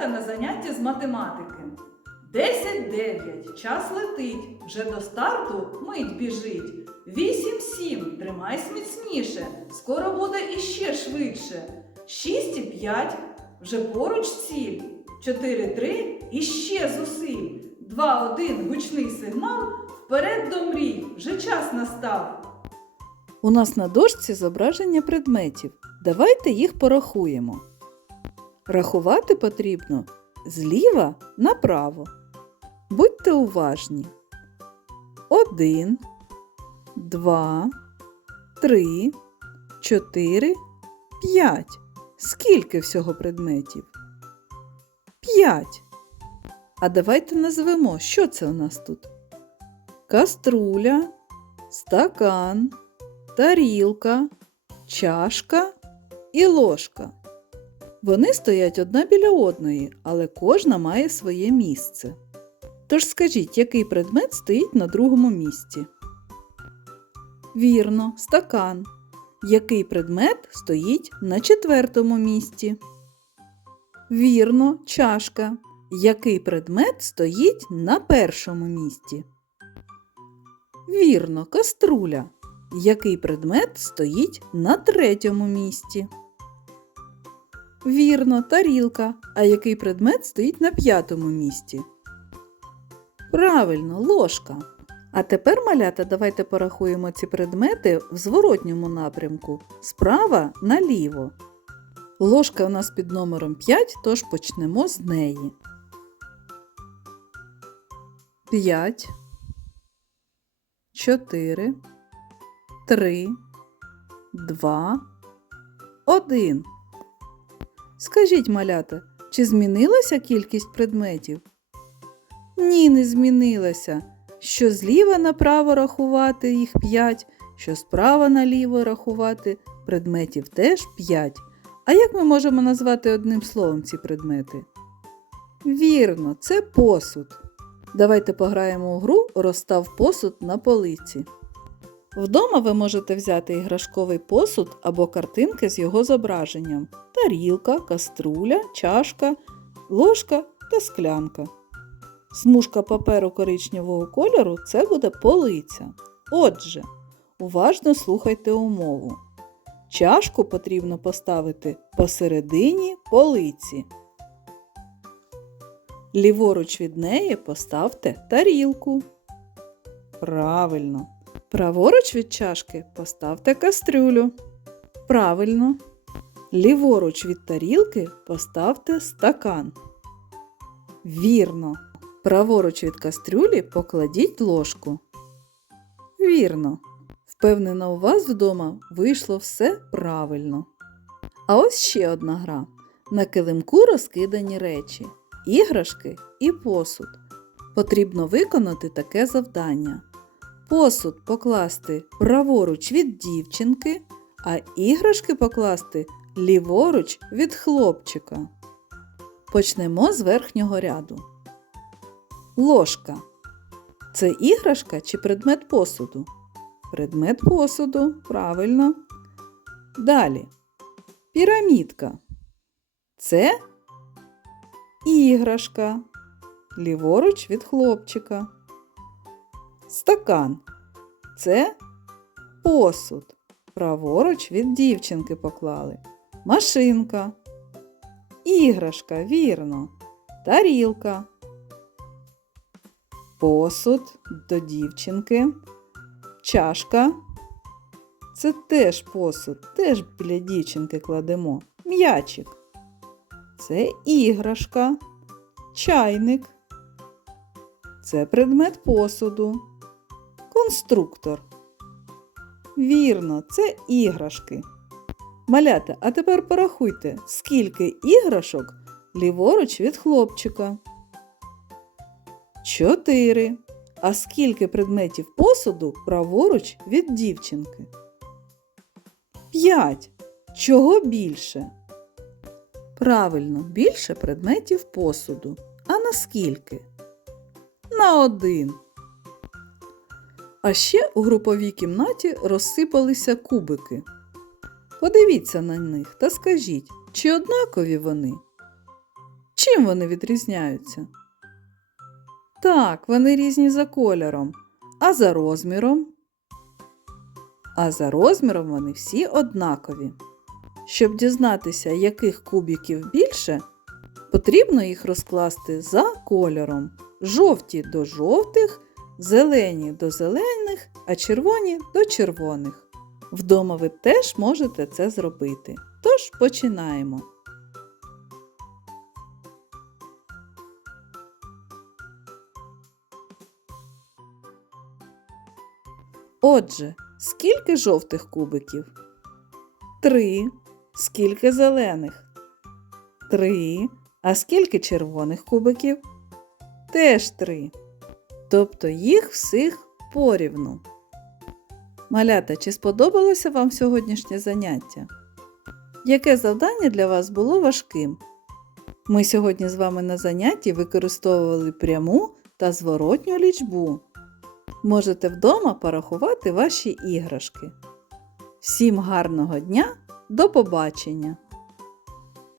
малята на заняття з математики. 10-9, час летить, вже до старту мить біжить. 8-7, тримайсь міцніше, скоро буде іще швидше. 6-5, вже поруч ціль. 4-3, іще зусиль. 2-1, гучний сигнал, вперед до мрій, вже час настав. У нас на дошці зображення предметів. Давайте їх порахуємо. Рахувати потрібно зліва направо. Будьте уважні. Один, два, три, чотири, п'ять. Скільки всього предметів? П'ять. А давайте назвемо, що це у нас тут? Каструля, стакан, тарілка, чашка і ложка. Вони стоять одна біля одної, але кожна має своє місце. Тож скажіть, який предмет стоїть на другому місці? Вірно, стакан. Який предмет стоїть на четвертому місці? Вірно, чашка. Який предмет стоїть на першому місці? Вірно, каструля. Який предмет стоїть на третьому місці? Вірно, тарілка. А який предмет стоїть на п'ятому місці? Правильно, ложка. А тепер, малята, давайте порахуємо ці предмети в зворотньому напрямку справа наліво. Ложка у нас під номером 5, тож почнемо з неї. 5, 4, 3, 2, 1. Скажіть, малята, чи змінилася кількість предметів? Ні, не змінилася. Що зліва направо рахувати їх 5, що справа наліво рахувати предметів теж 5. А як ми можемо назвати одним словом ці предмети? Вірно, це посуд. Давайте пограємо у гру Розстав посуд на полиці. Вдома ви можете взяти іграшковий посуд або картинки з його зображенням: тарілка, каструля, чашка, ложка та склянка. Смужка паперу коричневого кольору це буде полиця. Отже, уважно слухайте умову. Чашку потрібно поставити посередині полиці. Ліворуч від неї поставте тарілку. Правильно. Праворуч від чашки поставте кастрюлю. Правильно. Ліворуч від тарілки поставте стакан. Вірно. Праворуч від кастрюлі покладіть ложку. Вірно. Впевнена, у вас вдома вийшло все правильно. А ось ще одна гра. На килимку розкидані речі, іграшки і посуд. Потрібно виконати таке завдання. Посуд покласти праворуч від дівчинки, а іграшки покласти ліворуч від хлопчика. Почнемо з верхнього ряду. Ложка. Це іграшка чи предмет посуду? Предмет посуду, правильно. Далі. Пірамідка. Це іграшка. Ліворуч від хлопчика. Стакан. Це посуд. Праворуч від дівчинки поклали. Машинка. Іграшка, вірно. Тарілка. Посуд до дівчинки. Чашка. Це теж посуд, теж біля дівчинки кладемо. М'ячик. Це іграшка. Чайник. Це предмет посуду. Конструктор. Вірно, це іграшки. Малята, а тепер порахуйте, скільки іграшок ліворуч від хлопчика. Чотири. А скільки предметів посуду праворуч від дівчинки? П'ять. Чого більше? Правильно, більше предметів посуду. А на скільки? На один. А ще у груповій кімнаті розсипалися кубики. Подивіться на них та скажіть, чи однакові вони? Чим вони відрізняються? Так, вони різні за кольором, а за розміром. А за розміром вони всі однакові. Щоб дізнатися, яких кубиків більше, потрібно їх розкласти за кольором. Жовті до жовтих, зелені до зелених, а червоні до червоних. Вдома ви теж можете це зробити. Тож починаємо. Отже, скільки жовтих кубиків? Три. Скільки зелених? Три. А скільки червоних кубиків? Теж три. Тобто їх всіх порівну. Малята, чи сподобалося вам сьогоднішнє заняття? Яке завдання для вас було важким? Ми сьогодні з вами на занятті використовували пряму та зворотню лічбу. Можете вдома порахувати ваші іграшки. Всім гарного дня! До побачення!